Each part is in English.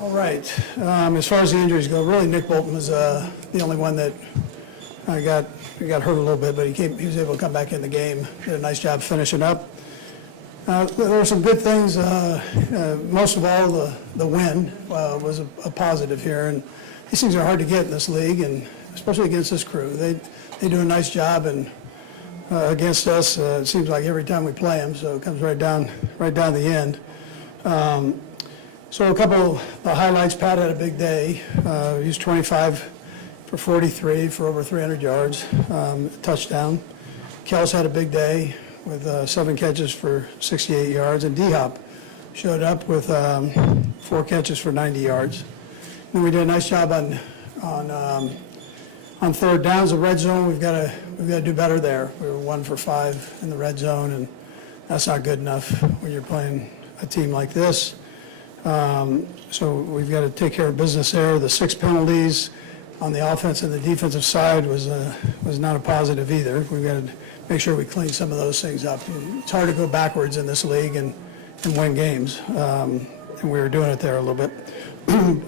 All right. As far as the injuries go, really Nick Bolton was the only one that got hurt a little bit, but he was able to come back in the game. Did a nice job finishing up. There were some good things. Most of all, the win was a positive here, and these things are hard to get in this league, and especially against this crew. They do a nice job, and against us, it seems like every time we play them, so it comes right down the end. So a couple of the highlights. Pat had a big day. He was 25 for 43 for over 300 yards, touchdown. Kels had a big day with 7 catches for 68 yards, and D-Hop showed up with 4 catches for 90 yards. And we did a nice job on third downs. The red zone, we've got to do better there. We were 1 for 5 in the red zone, and that's not good enough when you're playing a team like this. So we've got to take care of business there. The 6 penalties on the offense and the defensive side was not a positive either. We've got to make sure we clean some of those things up. It's hard to go backwards in this league and win games, and we were doing it there a little bit.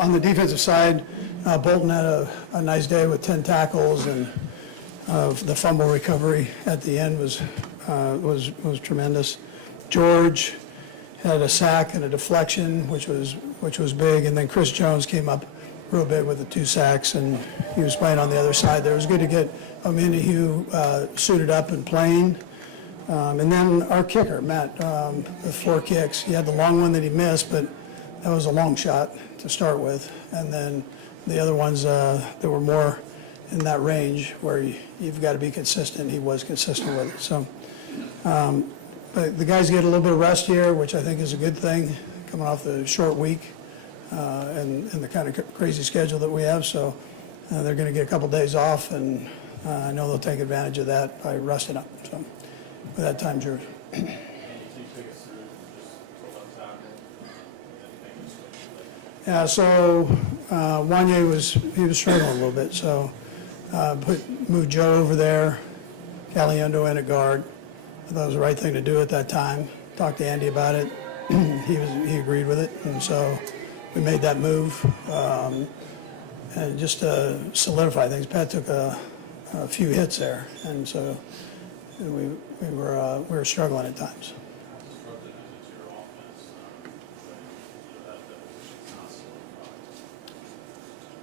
On the defensive side, Bolton had a nice day with 10 tackles, and the fumble recovery at the end was tremendous. George had a sack and a deflection, which was big, and then Chris Jones came up real big with the 2 sacks, and he was playing on the other side there. It was good to get Omenihu suited up and playing. And then our kicker, Matt, with 4 kicks. He had the long one that he missed, but that was a long shot to start with. And then the other ones that were more in that range where you've got to be consistent. He was consistent with it. So but the guys get a little bit of rest here, which I think is a good thing, coming off the short week and the kind of crazy schedule that we have. So they're going to get a couple days off, and I know they'll take advantage of that by resting up. So with that time, George. Yeah, so Wanye was struggling a little bit, so moved Joe over there, Caliendo in at guard. I thought it was the right thing to do at that time. Talked to Andy about it. He agreed with it, and so we made that move. And just to solidify things, Pat took a few hits there, and so we were struggling at times.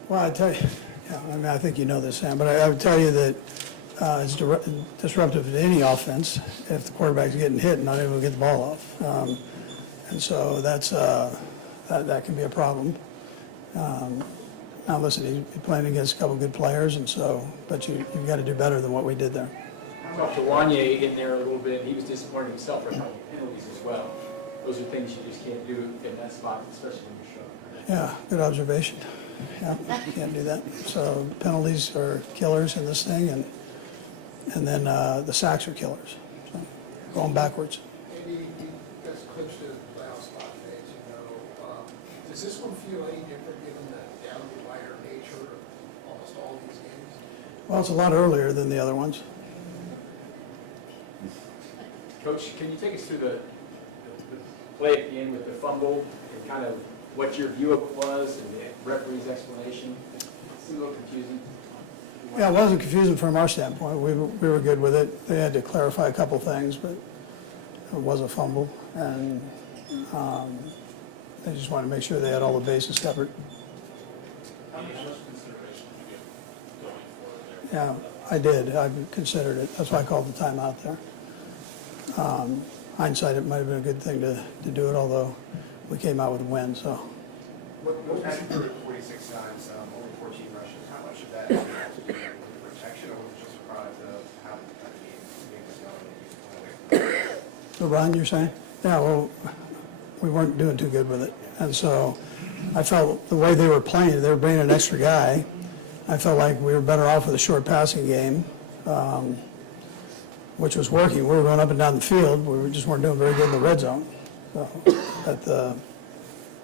Well, I tell you, yeah, I mean, I think you know this, Sam, but I would tell you that it's disruptive to any offense if the quarterback's getting hit and not able to get the ball off, and so that can be a problem. Now, listen, he's playing against a couple of good players, and so, but you've got to do better than what we did there. Talked to Wanye in there a little bit. He was disappointed himself for a couple of penalties as well. Those are things you just can't do in that spot, especially when you're short. Yeah, good observation. Yeah, can't do that. So penalties are killers in this thing, and then the sacks are killers. So going backwards. Maybe you guys clinched a playoff spot today, as you know. Does this one feel any different given the down the wire nature of almost all these games? Well, it's a lot earlier than the other ones. Coach, can you take us through the play at the end with the fumble and kind of what your view of it was and the referee's explanation? It's a little confusing. Yeah, it wasn't confusing from our standpoint. We were good with it. They had to clarify a couple things, but it was a fumble, and they just wanted to make sure they had all the bases covered. How much consideration did you give going forward there? Yeah, I did. I considered it. That's why I called the timeout there. Hindsight, it might have been a good thing to do it, although we came out with a win. So. What was threw it 46 times, only 14 rushes? How much of that had to do with protection, or was it just a product of how the game was going? The run, you're saying? Yeah, well, we weren't doing too good with it. And so I felt the way they were playing, they were bringing an extra guy. I felt like we were better off with a short passing game, which was working. We were going up and down the field. We just weren't doing very good in the red zone. So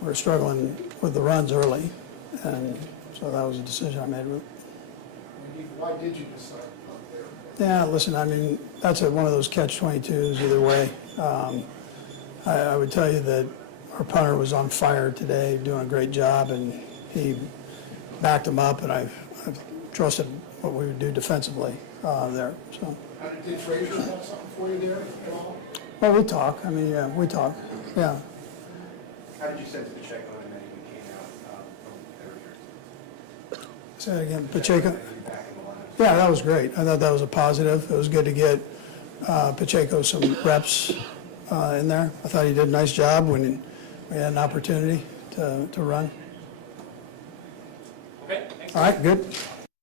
we were struggling with the runs early, and so that was a decision I made. Why did you decide up there? Yeah, listen, I mean, that's one of those catch-22s either way. I would tell you that our punter was on fire today, doing a great job, and he backed him up, and I've trusted what we would do defensively there, so. Did Frazier have something for you there at all? Well, we talk, I mean, yeah, we talk, yeah. How did you sense Pacheco and then he came out from every? Say that again, Pacheco? Back in the lineup? Yeah, that was great. I thought that was a positive. It was good to get Pacheco some reps in there. I thought he did a nice job when we had an opportunity to run. Okay, thanks. All right, good.